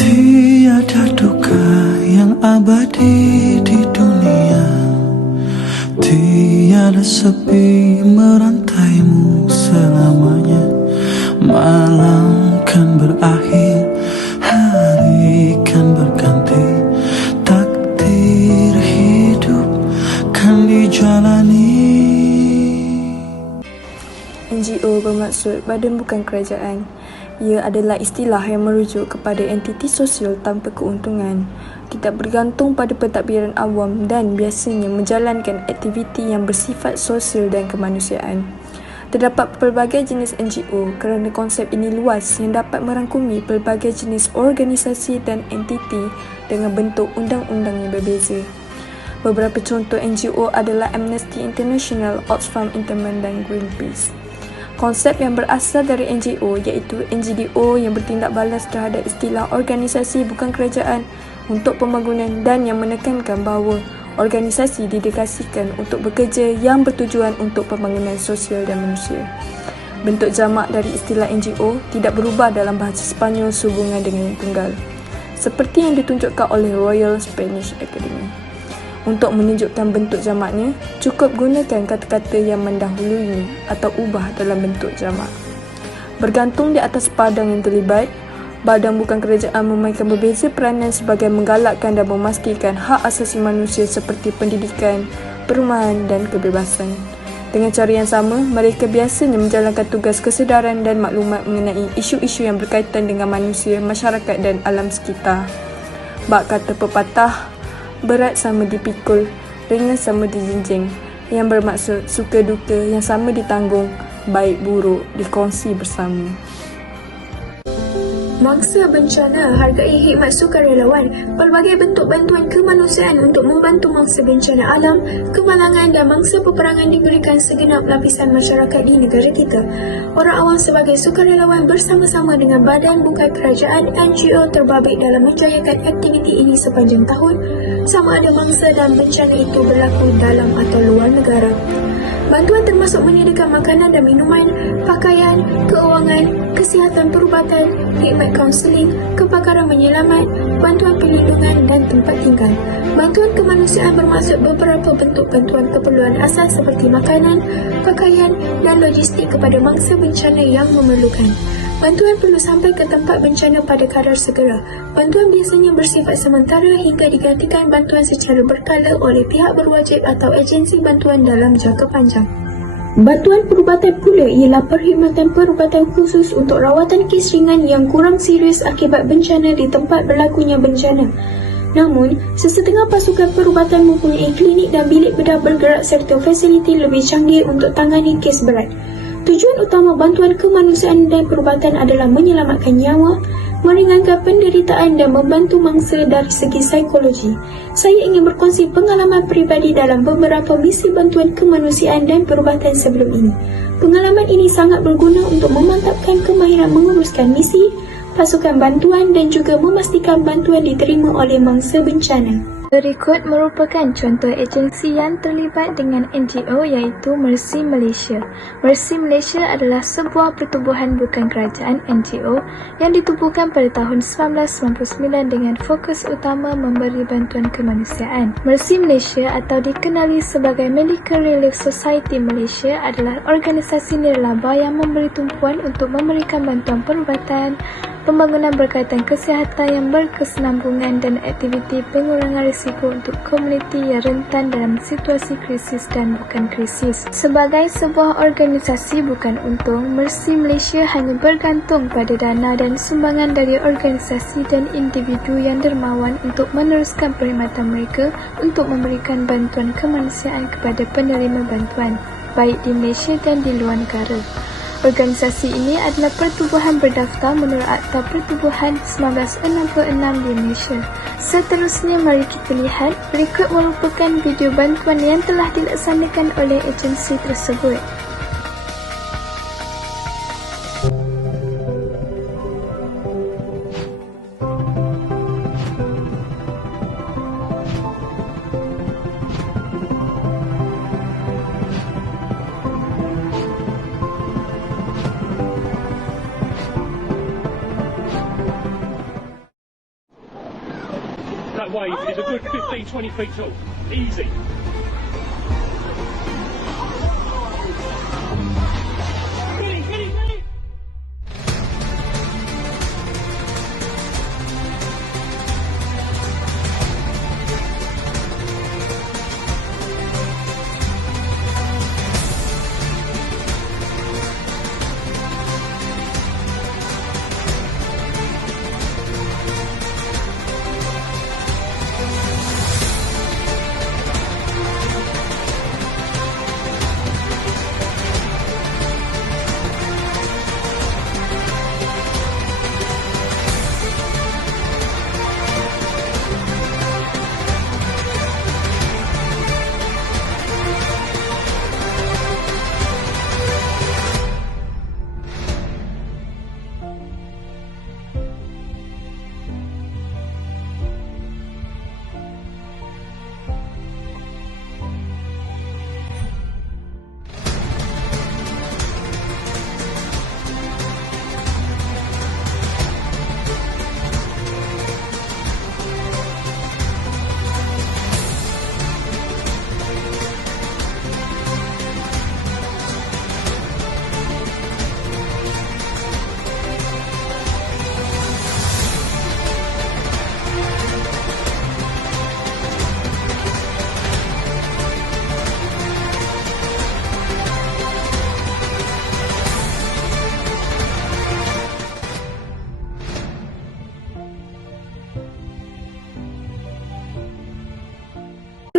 Tiada duka yang abadi di dunia, tiada sepi merantaimu selamanya. Malam kan berakhir, hari kan berganti, takdir hidup kan dijalani. NGO bermaksud badan bukan kerajaan. Ia adalah istilah yang merujuk kepada entiti sosial tanpa keuntungan, tidak bergantung pada pentadbiran awam dan biasanya menjalankan aktiviti yang bersifat sosial dan kemanusiaan. Terdapat pelbagai jenis NGO kerana konsep ini luas yang dapat merangkumi pelbagai jenis organisasi dan entiti dengan bentuk undang-undang yang berbeza. Beberapa contoh NGO adalah Amnesty International, Oxfam Interment dan Greenpeace. Konsep yang berasal dari NGO iaitu NGDO yang bertindak balas terhadap istilah organisasi bukan kerajaan untuk pembangunan dan yang menekankan bahawa organisasi didedikasikan untuk bekerja yang bertujuan untuk pembangunan sosial dan manusia. Bentuk jamak dari istilah NGO tidak berubah dalam bahasa Sepanyol sehubungan dengan yang tunggal, seperti yang ditunjukkan oleh Royal Spanish Academy. Untuk menunjukkan bentuk jamaknya, cukup gunakan kata-kata yang mendahulunya atau ubah dalam bentuk jamak. Bergantung di atas padang yang terlibat, badan bukan kerajaan memainkan berbeza peranan sebagai menggalakkan dan memastikan hak asasi manusia seperti pendidikan, perumahan dan kebebasan. Dengan cara yang sama, mereka biasanya menjalankan tugas kesedaran dan maklumat mengenai isu-isu yang berkaitan dengan manusia, masyarakat dan alam sekitar. Bak kata pepatah, berat sama dipikul, ringan sama dijinjing, yang bermaksud suka duka yang sama ditanggung, baik buruk dikongsi bersama. Mangsa bencana hargai khidmat sukarelawan, pelbagai bentuk bantuan kemanusiaan untuk membantu mangsa bencana alam, kemalangan dan mangsa peperangan diberikan segenap lapisan masyarakat di negara kita. Orang awam sebagai sukarelawan bersama-sama dengan badan bukan kerajaan NGO terbabit dalam menjayakan aktiviti ini sepanjang tahun, sama ada mangsa dan bencana itu berlaku dalam atau luar negara. Bantuan termasuk menyediakan makanan dan minuman, pakaian, keuangan, kesihatan perubatan, khidmat kaunseling, kebakaran menyelamat, bantuan perlindungan dan tempat tinggal. Bantuan kemanusiaan bermaksud beberapa bentuk bantuan keperluan asas seperti makanan, pakaian dan logistik kepada mangsa bencana yang memerlukan. Bantuan perlu sampai ke tempat bencana pada kadar segera. Bantuan biasanya bersifat sementara hingga digantikan bantuan secara berkala oleh pihak berwajib atau agensi bantuan dalam jangka panjang. Bantuan perubatan pula ialah perkhidmatan perubatan khusus untuk rawatan kes ringan yang kurang serius akibat bencana di tempat berlakunya bencana. Namun, sesetengah pasukan perubatan mempunyai klinik dan bilik bedah bergerak serta fasiliti lebih canggih untuk tangani kes berat. Tujuan utama bantuan kemanusiaan dan perubatan adalah menyelamatkan nyawa, meringankan penderitaan dan membantu mangsa dari segi psikologi. Saya ingin berkongsi pengalaman peribadi dalam beberapa misi bantuan kemanusiaan dan perubatan sebelum ini. Pengalaman ini sangat berguna untuk memantapkan kemahiran menguruskan misi, pasukan bantuan dan juga memastikan bantuan diterima oleh mangsa bencana. Berikut merupakan contoh agensi yang terlibat dengan NGO iaitu Mercy Malaysia. Mercy Malaysia adalah sebuah pertubuhan bukan kerajaan NGO yang ditubuhkan pada tahun 1999 dengan fokus utama memberi bantuan kemanusiaan. Mercy Malaysia atau dikenali sebagai Medical Relief Society Malaysia adalah organisasi nirlaba yang memberi tumpuan untuk memberikan bantuan perubatan, pembangunan berkaitan kesihatan yang berkesinambungan dan aktiviti pengurangan risiko untuk komuniti yang rentan dalam situasi krisis dan bukan krisis. Sebagai sebuah organisasi bukan untung, Mercy Malaysia hanya bergantung pada dana dan sumbangan dari organisasi dan individu yang dermawan untuk meneruskan perkhidmatan mereka untuk memberikan bantuan kemanusiaan kepada penerima bantuan, baik di Malaysia dan di luar negara. Organisasi ini adalah pertubuhan berdaftar menurut Akta Pertubuhan 1966 di Malaysia. Seterusnya, mari kita lihat berikut merupakan video bantuan yang telah dilaksanakan oleh agensi tersebut. That wave is a good 15-20 feet tall. Easy. Ready, ready, ready.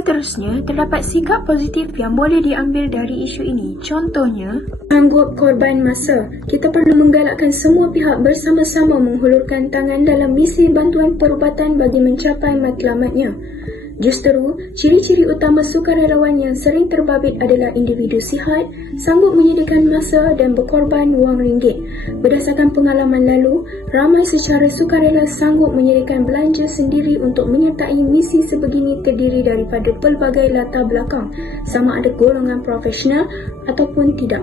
Seterusnya, terdapat sikap positif yang boleh diambil dari isu ini. Contohnya, sanggup korban masa. Kita perlu menggalakkan semua pihak bersama-sama menghulurkan tangan dalam misi bantuan perubatan bagi mencapai matlamatnya. Justeru, ciri-ciri utama sukarelawan yang sering terbabit adalah individu sihat, sanggup menyediakan masa dan berkorban wang ringgit. Berdasarkan pengalaman lalu, ramai secara sukarela sanggup menyediakan belanja sendiri untuk menyertai misi sebegini terdiri daripada pelbagai latar belakang, sama ada golongan profesional ataupun tidak.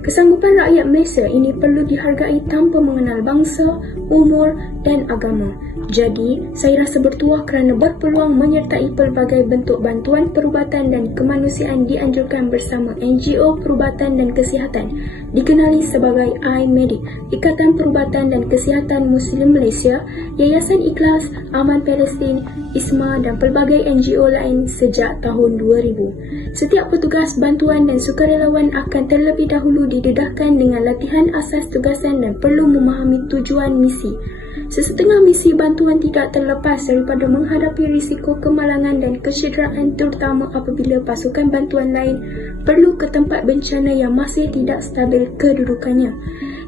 Kesanggupan rakyat Malaysia ini perlu dihargai tanpa mengenal bangsa, umur dan agama. Jadi, saya rasa bertuah kerana berpeluang menyertai pelbagai bentuk bantuan perubatan dan kemanusiaan dianjurkan bersama NGO Perubatan dan Kesihatan, dikenali sebagai iMedic, Ikatan Perubatan dan Kesihatan Muslim Malaysia, Yayasan Ikhlas, Aman Palestin, ISMA dan pelbagai NGO lain sejak tahun 2000. Setiap petugas bantuan dan sukarelawan akan terlebih dahulu didedahkan dengan latihan asas tugasan dan perlu memahami tujuan misi. Sesetengah misi bantuan tidak terlepas daripada menghadapi risiko kemalangan dan kecederaan, terutama apabila pasukan bantuan lain perlu ke tempat bencana yang masih tidak stabil kedudukannya.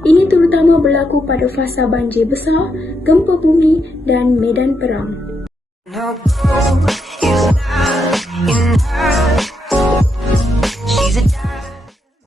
Ini terutama berlaku pada fasa banjir besar, gempa bumi dan medan perang.